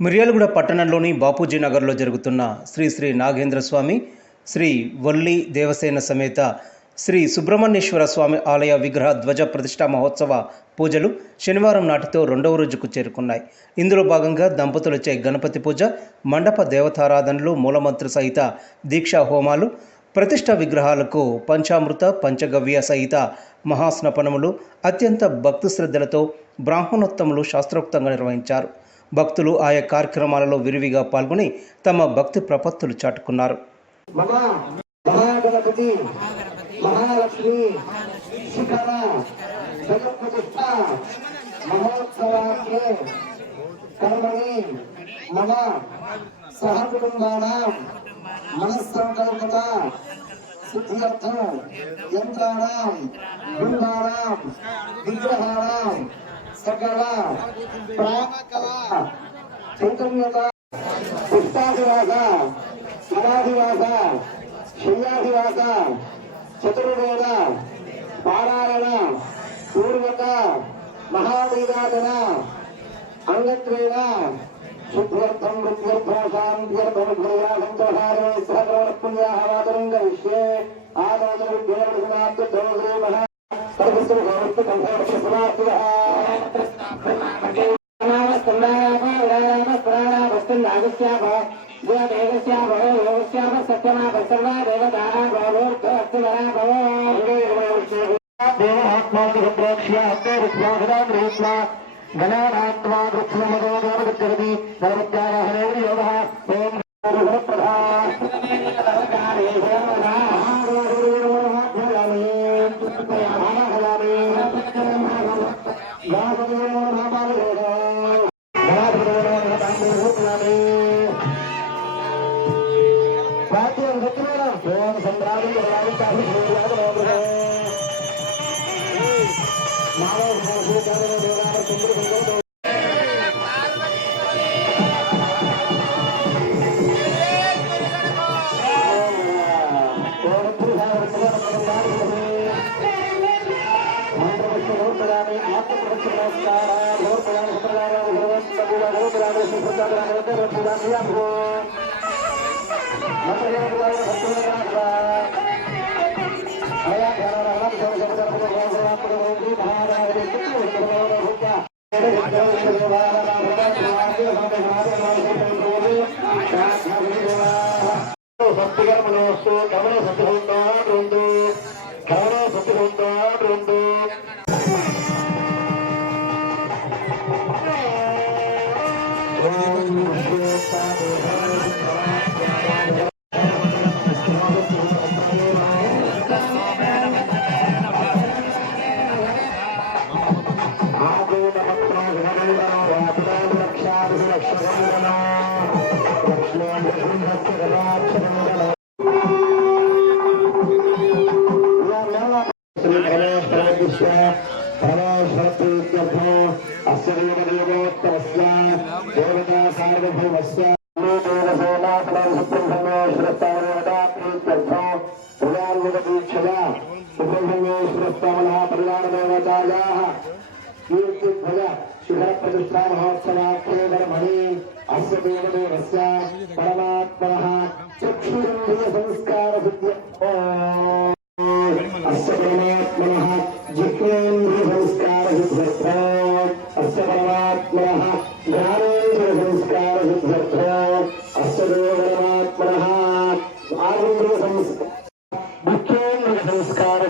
మిర్యాలగూడ పట్టణంలోని బాపూజీ నగర్లో జరుగుతున్న శ్రీ శ్రీ నాగేంద్ర స్వామి, శ్రీ వల్లి దేవసేన సమేత శ్రీ సుబ్రహ్మణ్యేశ్వర స్వామి ఆలయ విగ్రహ ధ్వజ ప్రతిష్టా మహోత్సవ పూజలు శనివారం నాటితో రెండవ రోజుకు చేరుకున్నాయి. ఇందులో భాగంగా దంపతులచే గణపతి పూజ, మండప దేవతారాధనలు, మూలమంత్ర సహిత దీక్షా హోమాలు, ప్రతిష్ట విగ్రహాలకు పంచామృత పంచగవ్య సహిత మహాస్నపనములు అత్యంత భక్తి శ్రద్ధలతో బ్రాహ్మణోత్తములు శాస్త్రోక్తంగా నిర్వహించారు. భక్తులు ఆయా కార్యక్రమాలలో విరివిగా పాల్గొని తమ భక్తి ప్రపత్తులు చాటుకున్నారు. మహాగణపతి మహాలక్ష్మి శిఖర జగత్ప్రతిష్ఠ మహోత్సవాఖ్యే కర్మణి మమ సహకుటుంబానాం మనస్సంకల్పత సిద్ధ్యర్థం యంత్రాణాం బింబానాం విగ్రహాణాం సకల ప్రాకల చైతన్యత పుష్పాధివాస శిలాధివాస శయ్యాధివాస చతుర్వేద పారాయణ పూర్వక మహావేదాయన అంగత్వేన శుద్ధ్యర్థం వృద్ధ్యర్థం శాంత్యర్థం భూయా సంతోషారే సహగమనపుణ్యాహవాదరంగ విశ్వే ఆదోదర విద్యార్థనార్థం శ్రీ మహా సర్వస్వ భవతు కంఠోక్షపురాత్యః शिखर प्रतिष्ठा महोत्सवाख्ये कर्मणि अस्य देवदेवस्य परमात्मनः चक्षुरेन्द्रिय संस्कार सिद्ध्यर्थो अस्य परमात्मनः जिह्वेन्द्रिय संस्कार सिद्ध्यर्थो अस्य परमात्मनः ज्ञानेन्द्रिय संस्कार सिद्ध्यर्थो अस्य परमात्मनः आनंद्रिय संस्कार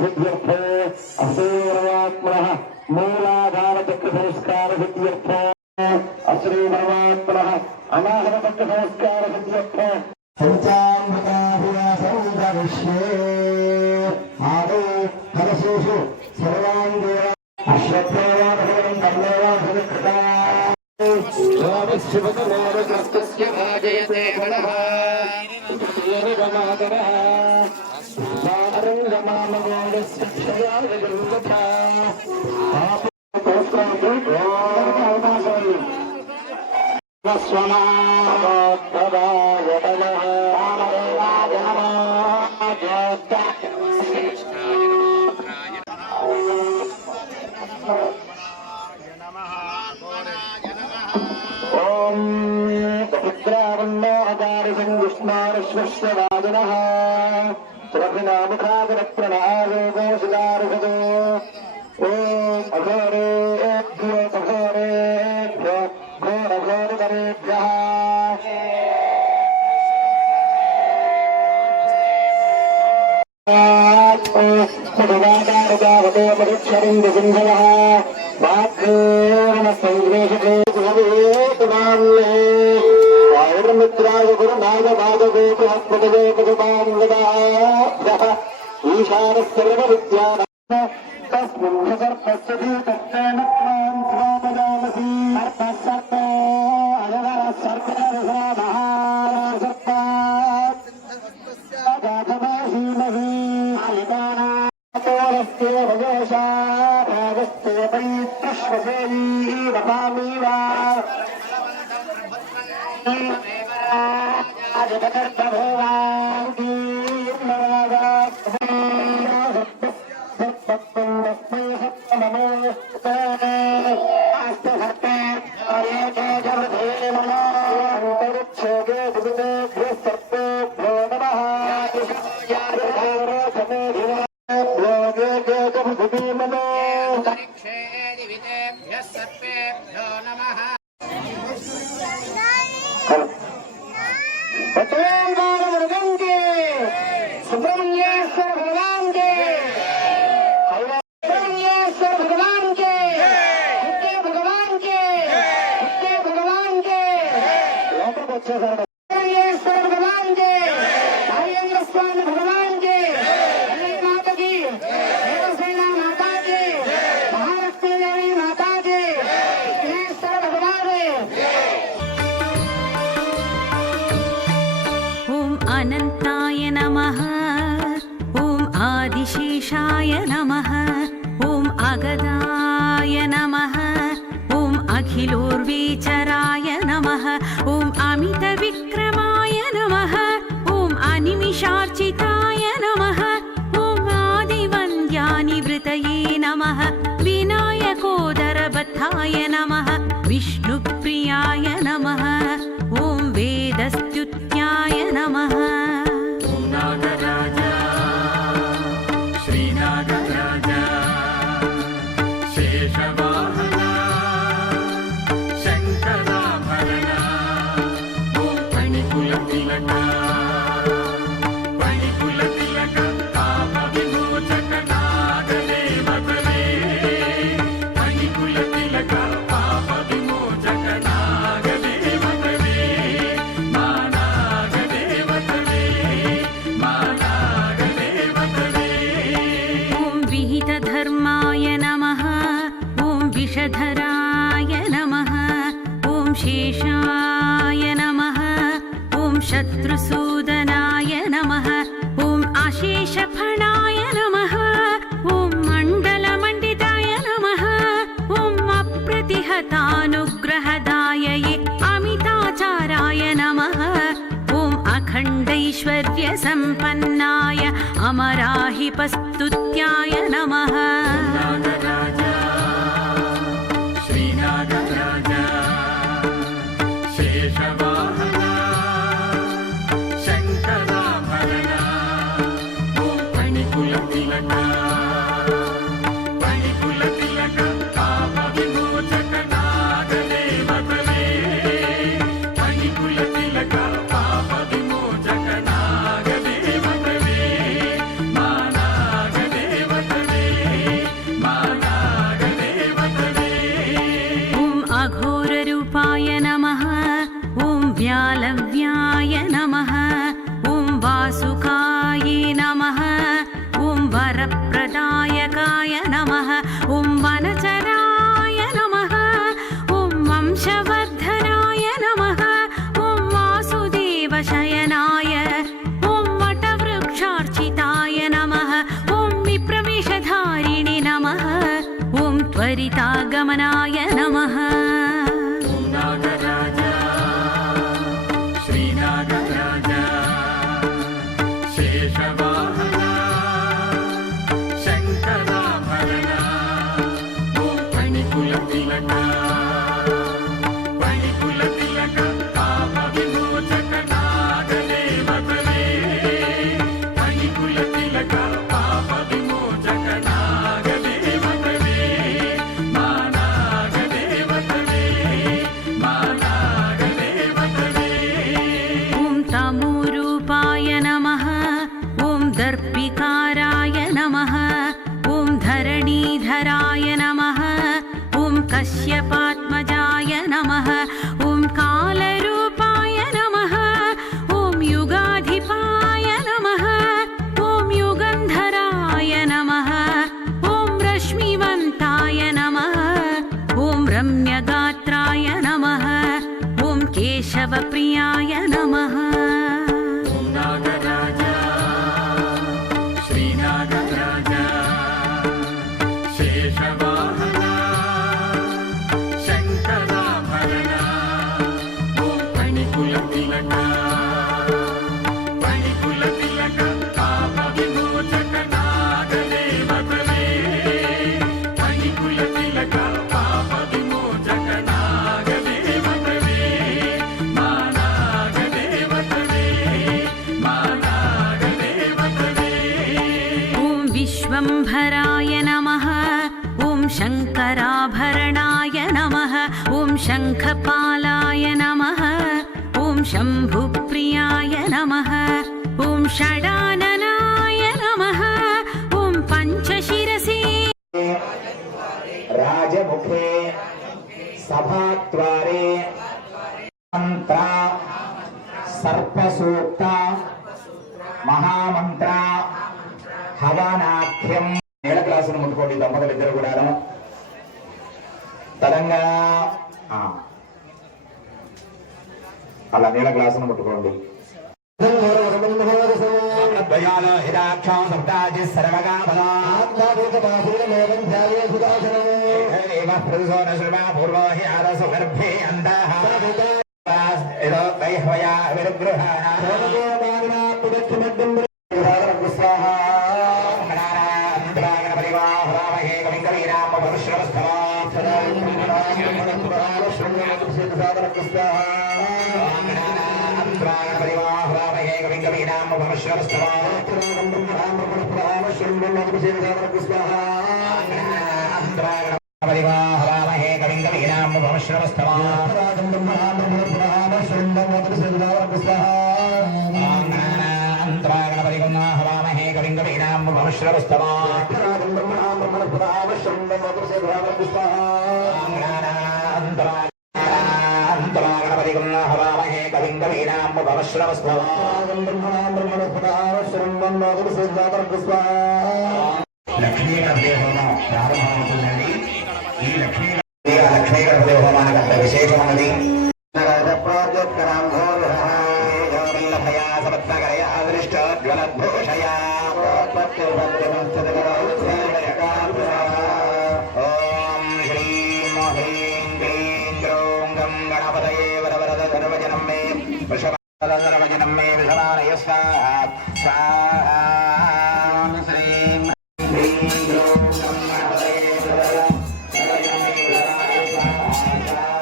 सिद्ध्यर्थो अस्य परमात्मनः मूलाधार चक्र संस्कार सिद्ध्यर्थ अश्री परमात्मनः अनाहत चक्र संस्कार सिद्ध्यर्थ पंचामृताभिलाषं विश्वे आदौ हरशेषु सर्वाङ्गेन अश्वत्थेवाभवनं कल्लेवाभविष्यता स्वामिशिवतमोरग्रस्तस्य भाजयते गणः येनगमादरः सारङ्गमामगोडस्य क्षयावगुरुकथा ओम मुखाग्रप्रणयोगोषिदारुहतो ओम अघोरेभ्यो अघोरेभ्यो घोरघोरकरेभ्यः भगवादारुदावतो मरुक्षरीरसिंहवः वाग्भेरणसंवेशते गुणवेतुमान्ये वायुर्मित्राय गुरुनागवादवेतुहस्पतये भगवान्वदाभ्यः ईशानः सर्वविद्यानां तस्मिन् सर्पस्य धीतत्तेन त्वां स्वामयामसि सर्पः सर्पो अजगरः सर्परसः महासर्पात् जातमाहीमहि आलिकानातोरस्ते भगोषा भागस्ते परितुष्वसेयी वपामि वा सुब्रमण्येश्वर भगवान के सुब्रमण्येश्वर भगवान के भगवान के भगवान के सुब्रमण्येश्वर भगवान के हरिन्द्र स्वामी भगवान के माता की देवसेना माता के महालक्ष्मी देवी माता के विघ्नेश्वर भगवान ओम अनंताय नमः ओम आदिशेषाय नमः ओम अगदाय नमः ओम अखिलोर्वेचराय नमः ओम अमितविक्रमाय नमः ओम अनिमिषार्चिताय नमः ओम आदिवन्द्यानिवृतये नमः विनायकोदरबद्धाय नमः विष्णुप्रियाय नमः ओम वेदस्तुत्याय नमः नागराजा श्रीनागराजा शेषवाहना शङ्कराभरणा ओम फणिकुलतिलक पापविमोचक नागदेवतवे फणिकुलतिलक पापविमोचक नागदेवतवे ओम विहितधर्माय नमः ओम विषधराय नमः ओम शेषाय नमः ओम शत्रुसूदनाय नमः ओम अशेषफणाय नमः ओम मण्डलमण्डिताय नमः ओम अप्रतिहतानुग्रहदायये अमिताचाराय नमः ओम अखण्डैश्वर्यसम्पन्नाय अमराहिपस्तुत्याय नमः नागराजा श्रीनागराजा शेषवाहना शङ्कराभरणा ओम फणिकुलतिलक पापविमोचक नागदेवतवे फणिकुलतिलक पापविमोचक नागदेवतवे ओम अघोररूपाय नमः ओम व्यालव्याय नमः ओम वासुकाय नमः ओम वरप्रदायकाय नमः ओम वनचराय नमः ओम वंशवर्धनाय नमः ओम वासुदेवशयनाय ओम वटवृक्षार्चिताय नमः ओम विप्रवेशधारिणे नमः ओम त्वरितागमनाय नमः नागराजा श्रीनागराजा शेषवाहना शङ्कराभरणा ओम फणिकुलतिलक पापविमोचक नागदेवतवे फणिकुलतिलक केशवप्रियाय नमः ॐ नागराज श्रीनागराज शेषवाहना शङ्कराभरण ॐ फणिकुलतिलक पापविमोचक नागदेवतवे फणिकुलतिलक पापविमोचक नागदेवतवे मा नागदेवतवे मा नागदेवतवे ॐ विश्वम्भराय नमः ॐ शङ्कराभरणाय नमः ॐ शङ्खपालाय नमः ॐ शम्भुप्रियाय नमः ॐ षडाननाय नमः ॐ पञ्चशिरसे राजमुखे सभाद्वारे मंत्र सर्पसूक्त महामंत्र हवनाख्यम నీళ్ళ గ్లాసును ముట్టుకోండి దంపతులు ఇద్దరు కూడాను తెలంగాణ అలా నీళ్ళ గ్లాసును ముట్టుకోండి ద్వయాలో హిరాక్షం శబ్దాది సర్వగామలా ప్రతిశోన శ్రమ పూర్వో హి ఆదసు గర్భే అంతః ఏదో దైహవయా విరుగృహ లక్ష్మీ గణపతి హోమం ప్రారంభమవుతుందండి. ఈ లక్ష్మీ గణపతి హోమానికి అంత విశేషమైనది. ఓం హ్రీం హ్రీం క్లీం గ్రౌం గం గణపతయే వరవరద ధర్మజనం మే వృషభజనం మే విషమానయ స్వాహా స్వాహా శ్రీం హ్రీం గ్రౌం గం గణపతయే వరవరద ధర్మజనం మే విషమానయ స్వాహా